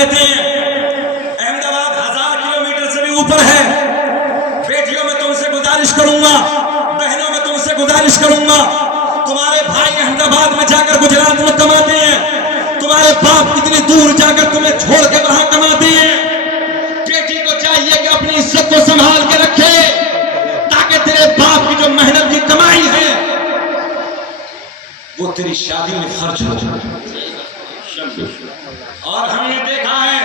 लेती हैं। अहमदाबाद 1000 किलोमीटर से भी ऊपर है। बेटियों में तुमसे गुजारिश करूंगा, बहनों में तुमसे गुजारिश करूंगा, तुम्हारे भाई अहमदाबाद में जाकर गुजरात में कमाते हैं, तुम्हारे बाप कितनी दूर जाकर तुम्हें छोड़ के वहां कमाते हैं। बेटी को चाहिए कि अपनी इज्जत को संभाल के रखे, ताकि तेरे बाप की जो मेहनत की कमाई है वो तेरी शादी में खर्च हो जाए। और हमने देखा है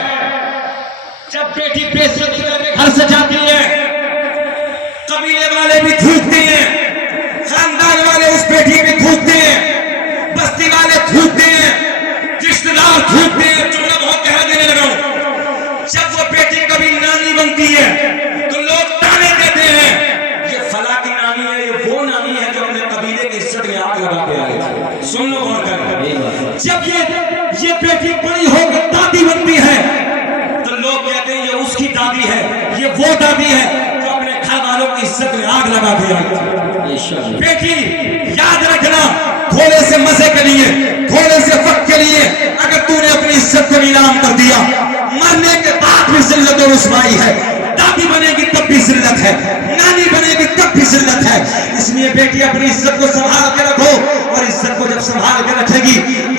जब बेटी बेइज्जती करके घर से जाती है, कबीले वाले भी थूकते हैं, खानदान वाले उस बेटी पे थूकते हैं, बस्ती वाले थूकते हैं, रिश्तेदार थूकते हैं। जुमला बहुत गहरा देने लगा हूं। जब वो बेटी कभी नानी बनती है तो लोग ताने देते हैं, ये फला की नानी है, ये वो नानी है जो अपने कबीले की इज्जत में आग लगा के आई थी। सुन लो गौर कर, जब ये बेटी बड़ी होकर दादी बनती है तो लोग कहते हैं ये उसकी दादी है, ये वो दादी है जो अपने घर वालों की इज्जत में आग लगा के आई थी। बेटी याद रखना, थोड़े से मजे के लिए, थोड़े से वक्त के लिए अगर तूने अपनी इज्जत को नीलाम कर दिया, मरने के बाद भी जिल्लत और रुसवाई है। दादी बनेगी तब भी जिल्लत है, नानी बनेगी तब भी जिल्लत है। इसलिए बेटी अपनी इज्जत को संभाल के रखो, और इज्जत को जब संभाल के रखेगी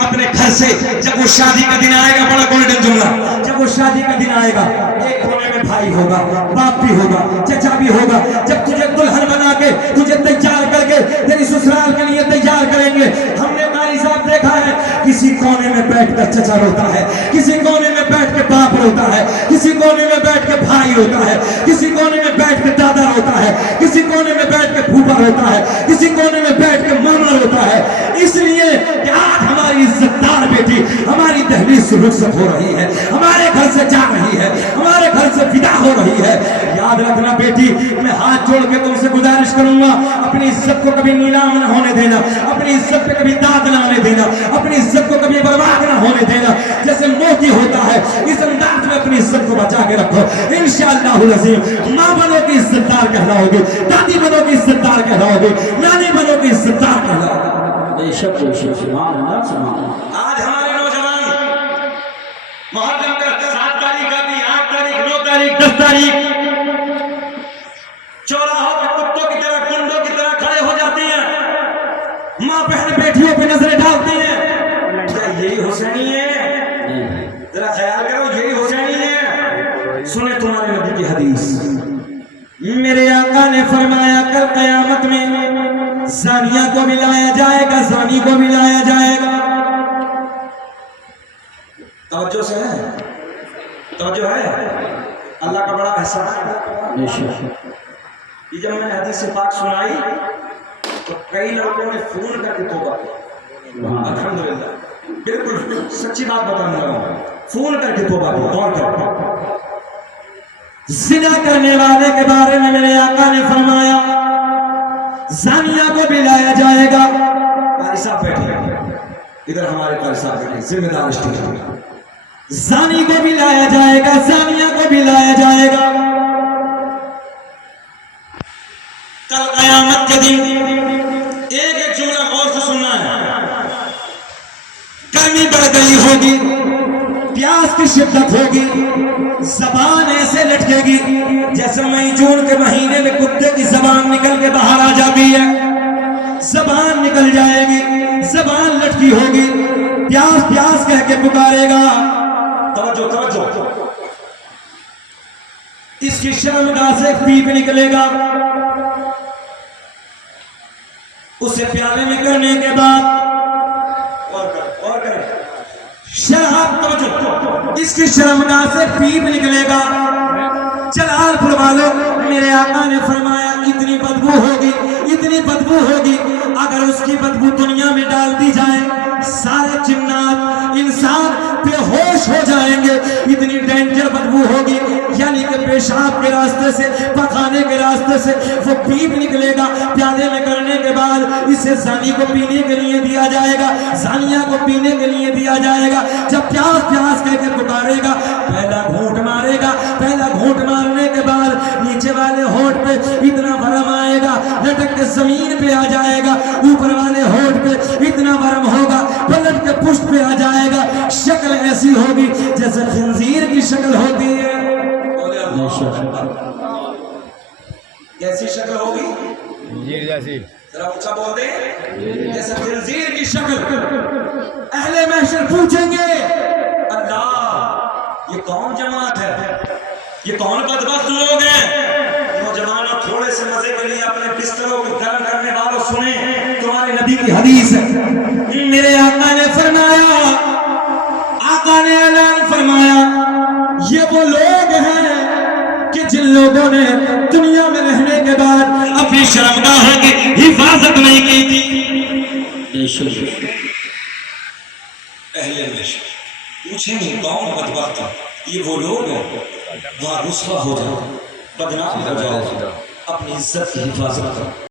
अपने घर से, जब वो शादी का दिन आएगा, बड़ा गोल्डन जुमला, जब वो शादी का दिन आएगा, एक कोने में भाई होगा, बाप भी होगा, चचा भी होगा। जब तुझे दुल्हन बना के तुझे तैयार करके तेरी ससुराल के लिए तैयार करेंगे, हमने कारी साहब देखा है, किसी कोने में बैठ कर चचा रोता है, किसी कोने में बैठ के बाप रोता है, किसी कोने में बैठ के भाई रोता है, किसी कोने में बैठ के दादा रोता है, किसी कोने में बैठ के फूफा रोता है, किसी कोने में बैठ के मामा रोता है। इसलिए कि आज हमारी इज्जतदार बेटी हमारी दहलीज से रुखसत हो रही है, हमारे घर से जा रही है, हमारे घर से विदा हो रही है। याद रखना बेटी, मैं हाथ जोड़ के तुमसे गुजारिश करूंगा, अपनी इज्जत को कभी नीलाम न होने देना, अपनी इज्जत पे कभी दाग न आने देना, अपनी इज्जत को कभी बर्बाद न होने देना। जैसे मोती होता है, इस अंदाज में अपनी इज्जत को बचा के रखो। इंशाअल्लाहुल अज़ीम माँ बनोगी इज्जतदार कहलाओगे, दादी बनोगी इज्जतदार कहलाओगे, नानी बनोगी इज्जतदार कहलाओगे। आज हमारे नौजवान मुहर्रम का 7 तारीख आती, 8 तारीख, 9 तारीख, 10 तारीख चौराहों पे कुत्तों की तरह, गुंडों की तरह खड़े हो जाते हैं, माँ बहन बेटियों पे नजरें डालते हैं। क्या यही हुसैनी है? जरा ख्याल करो, यही हुसैनी है? सुने तुम्हारे नबी की हदीस, मेरे आका ने फरमाया कल कयामत में ज़ानिया को भी लाया जाएगा, ज़ानी को भी लाया जाएगा। तवज्जो से है, तवज्जो है, अल्लाह का बड़ा एहसान है। ये जब मैंने हदीस पाक सुनाई तो कई लोगों ने फोन करके तौबा किया। अल्हम्दुलिल्लाह, बिल्कुल सच्ची बात बताऊंगा, फोन करके तौबा किया। गौर करो, ज़िना करने वाले के बारे में मेरे आका ने फरमाया ज़ानिया को भी लाया जाएगा। कारी साहब बैठे इधर, हमारे कारी साहब बैठे, जिम्मेदार स्टेज। ज़ानी को भी लाया जाएगा, ज़ानिया को भी लाया जाएगा। कल क़यामत के दिन एक एक जुमला गौर से सुनना है। गर्मी बढ़ गई होगी, प्यास की शिद्दत होगी, जबान ऐसे लटकेगी जैसे मई जून के महीने में कुत्ते की जबान निकल के बाहर आ जाती है। जबान निकल जाएगी, जबान लटकी होगी, प्यास प्यास कह के पुकारेगा। तवज्जो तवज्जो, इसकी शर्मगाह से पीप निकलेगा, उसे प्याले में करने के बाद और शराब, तवज्जो, इसकी शर्मगाह से पीप निकलेगा। जलालपुर वालों, मेरे आका ने फरमाया इतनी बदबू होगी, इतनी बदबू होगी, अगर उसकी बदबू दुनिया में डाल दी जाए सारे जिन्नात इंसान बेहोश हो जाएंगे। इतनी डेंजर बदबू होगी, यानी कि पेशाब के रास्ते से, पखाने के रास्ते से वो पीप निकलेगा। प्याले में करने के बाद इसे ज़ानी को पीने के लिए दिया जाएगा, ज़ानिया को पीने के लिए दिया जाएगा। जब प्यास प्यास कह के पुकारेगा, पहला घूंट मारेगा, पहला घूंट मारने के बाद नीचे वाले होठ पे इतना वरम आएगा, लटक के जमीन पे आ जाएगा, ऊपर वाले होठ पे इतना वरम होगा, पलट के پشت پہ آ جائے گا، شکل ایسی ہوگی جیسے خنزیر کی شکل ہوتی ہے۔ کیسی شکل ہوگی؟ خنزیر جیسی، ذرا اونچا بول دیں، جیسے خنزیر کی شکل۔ اہل محشر پوچھیں گے اللہ یہ کون جماعت ہے، یہ کون بدبخت لوگ ہیں؟ نوجوانوں تھوڑے سے مزے کے لیے اپنے بستروں کو گرم کرنے والوں سنیں، تمہارے نبی کی حدیث ہے، میرے آقا نے فرمایا، آقا نے اعلان فرمایا یہ وہ لوگ ہیں کہ جن لوگوں نے دنیا میں رہنے کے بعد اپنی شرمگاہوں کی حفاظت نہیں کی تھی۔ اہل محشر پوچھیں گے کون بدبخت ہے؟ یہ وہ لوگ ہیں وہاں رسوا ہو جاؤ، بدنام ہو جاؤ، اپنی عزت کی حفاظت کرو۔